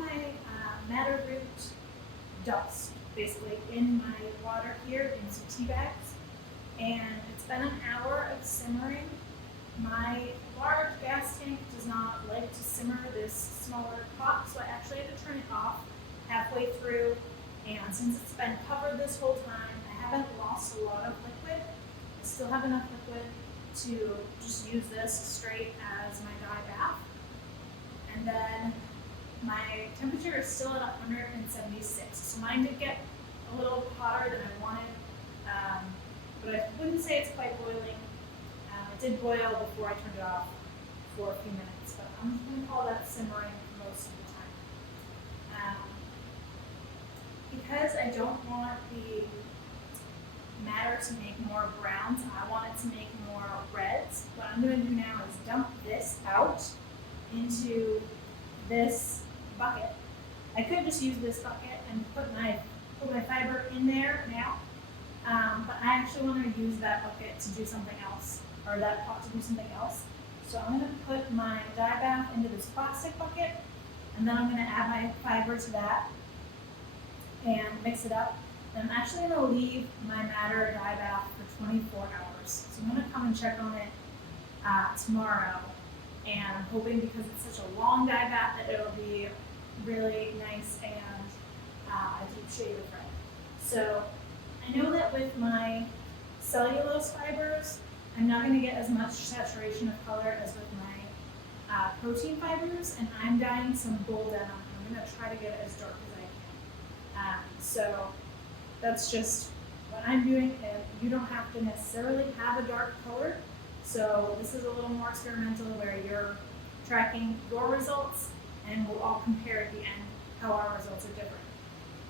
my madder root dust basically in my water here in some tea bags, and it's been an hour of simmering. My large gas tank does not like to simmer this smaller pot, so I actually had to turn it off halfway through, and since it's been covered this whole time, I haven't lost a lot of liquid. I still have enough liquid to just use this straight as my dye bath. And then my temperature is still at 176, so mine did get a little hotter than I wanted, but I wouldn't say it's quite boiling. It did boil before I turned it off for a few minutes, but I'm going to call that simmering most of the time. Because I don't want the madder to make more browns, I want it to make more reds. What I'm going to do now is dump this out into this bucket. I could just use this bucket and put my fiber in there now, but I actually want to use that bucket to do something else, or that pot to do something else. So I'm going to put my dye bath into this plastic bucket, and then I'm going to add my fiber to that and mix it up. And I'm actually going to leave my madder dye bath for 24 hours. So I'm going to come and check on it tomorrow. And I'm hoping, because it's such a long dye bath, that it'll be really nice and a deep shade of red. So I know that with my cellulose fibers, I'm not going to get as much saturation of color as with my protein fibers, and I'm dyeing some bull denim. I'm going to try to get it as dark as I can. So that's just what I'm doing. You don't have to necessarily have a dark color. So this is a little more experimental, where you're tracking your results, and we'll all compare at the end how our results are different.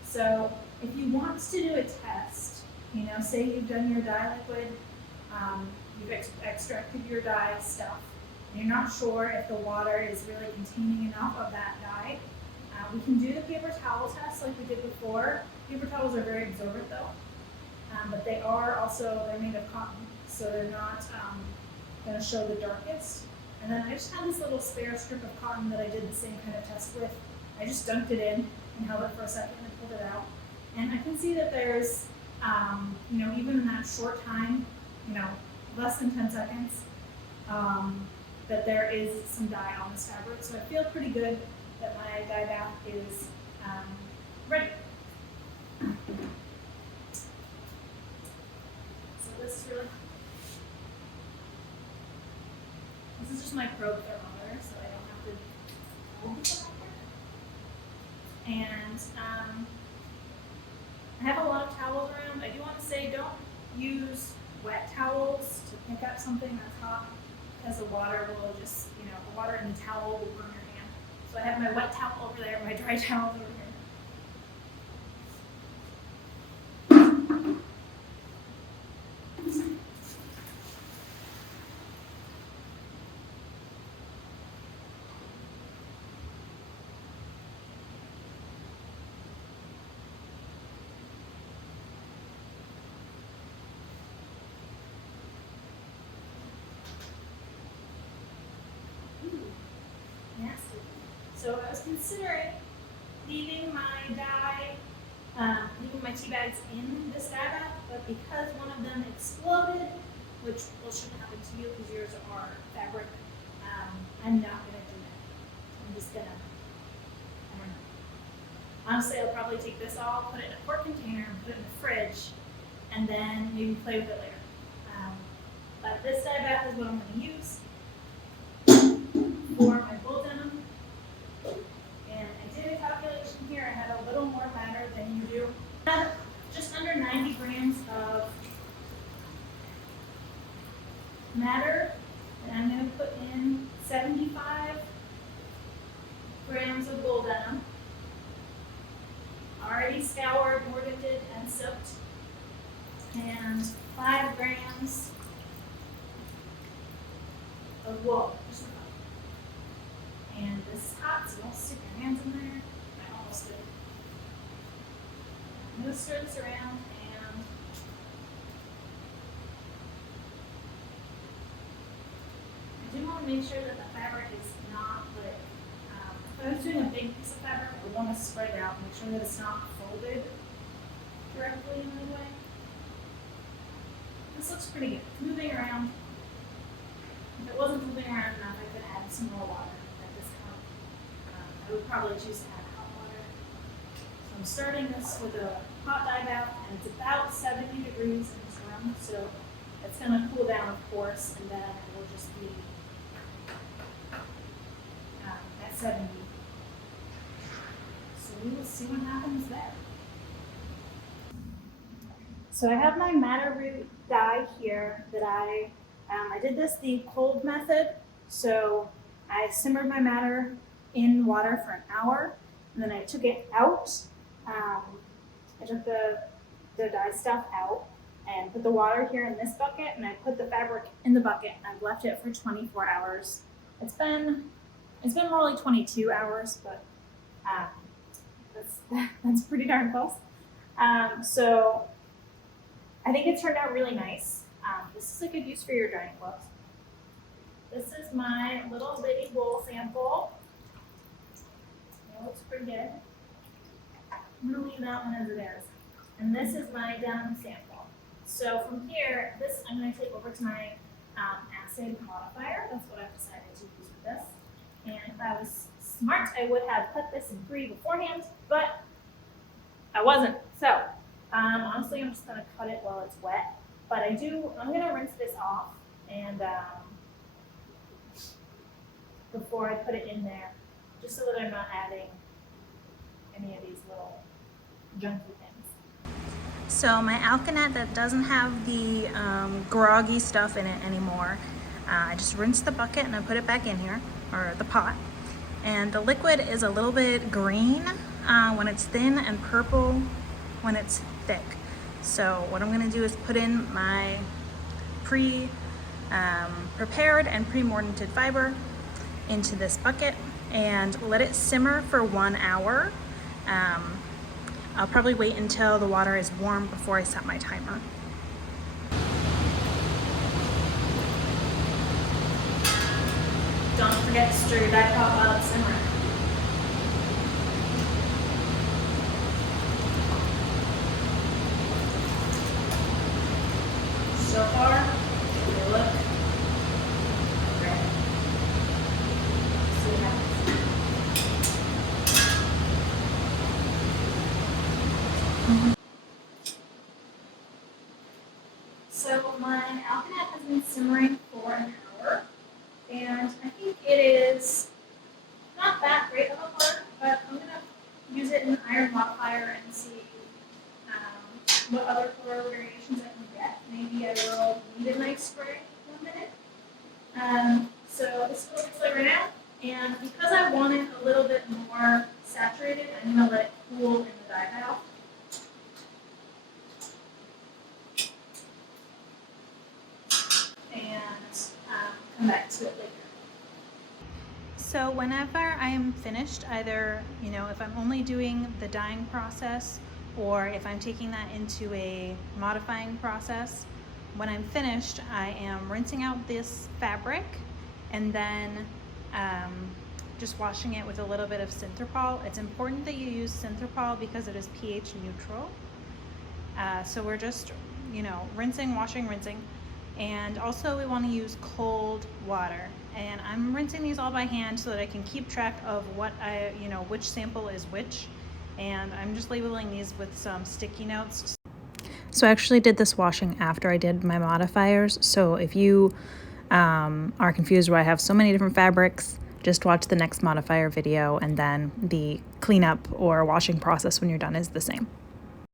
So if you want to do a test, say you've done your dye liquid, you've extracted your dye stuff, and you're not sure if the water is really containing enough of that dye, we can do the paper towel test like we did before. Paper towels are very absorbent though, but they're made of cotton, so they're not going to show the darkest. And then I just had this little spare strip of cotton that I did the same kind of test with. I just dunked it in and held it for a second and pulled it out. And I can see that there's, even in that short time, less than 10 seconds, that there is some dye on this fabric. So I feel pretty good that my dye bath is ready. So this is just my probe thermometer, so I don't have to hold the thermometer. And I have a lot of towels around. I do want to say, don't use wet towels to pick up something that's hot, because the water will just, the water in the towel will burn your hand. So I have my wet towel over there, my dry towels over here. Nasty. So I was considering leaving my dye, leaving my tea bags in this dye bath, but because one of them exploded, which shouldn't happen to you because yours are fabric, I'm not going to do that. I'm just going to, I don't know. Honestly, I'll probably take this all, put it in a quart container, and put it in the fridge, and then maybe play with it later. But this dye bath is what I'm going to use for my bull denim. And I did a calculation here. I had a little more madder than you do. I had just under 90 grams of madder, and I'm going to put in 75 grams of bull denim, already scoured, mordanted, and soaked, and 5 grams of wool. And this is hot, so don't stick your hands in there. I almost did. I'm going to stir this around, and I do want to make sure that the fabric is not if I was doing a big piece of fabric, I would want to spread it out, make sure that it's not folded directly in any way. This looks pretty good. It's moving around. If it wasn't moving around enough, I could add some more water at this point. I would probably choose to add hot water. So I'm starting this with a hot dye bath, and it's about 70 degrees in this room, so it's going to cool down, of course, and then it will just be at 70. So we will see what happens there. So I have my madder root dye here that I did this the cold method. So I simmered my madder in water for an hour, and then I took it out. I took the dye stuff out and put the water here in this bucket, and I put the fabric in the bucket, and I've left it for 24 hours. It's been more like 22 hours, but that's pretty darn close. So I think it turned out really nice. This is a good use for your drying clothes. This is my little bitty bowl sample. It looks pretty good. I'm gonna leave that one as it is. And this is my denim sample. So from here, this I'm gonna take over to my acid modifier. That's what I've decided to use with this. And if I was smart, I would have cut this in 3 beforehand, but I wasn't. So honestly, I'm just gonna cut it while it's wet. But I'm gonna rinse this off and before I put it in there, just so that I'm not adding any of these little junky things. So my alkanet that doesn't have the groggy stuff in it anymore, I just rinsed the bucket and I put it back in here, or the pot. And the liquid is a little bit green when it's thin and purple when it's thick. So what I'm gonna do is put in my prepared and pre-mordanted fiber into this bucket and let it simmer for 1 hour. I'll probably wait until the water is warm before I set my timer. Don't forget to stir your dye pot while it's simmering. So far, they look great. See what happens. So my alkanet has been simmering for an hour, and I think it is not that great of a color, but I'm gonna use it in the iron modifier and see what other color variations I can get. Maybe I will need a nice spray in a minute. So this is what it looks like right now, and because I want it a little bit more saturated, I'm gonna let it cool in the dye bath. Come back to it later. So whenever I am finished, either, if I'm only doing the dyeing process or if I'm taking that into a modifying process, when I'm finished, I am rinsing out this fabric and then just washing it with a little bit of Synthropol. It's important that you use Synthropol because it is pH neutral. So we're just, rinsing, washing, rinsing. And also we want to use cold water. And I'm rinsing these all by hand so that I can keep track of what which sample is which. And I'm just labeling these with some sticky notes. So I actually did this washing after I did my modifiers. So if you are confused why I have so many different fabrics, just watch the next modifier video and then the cleanup or washing process when you're done is the same.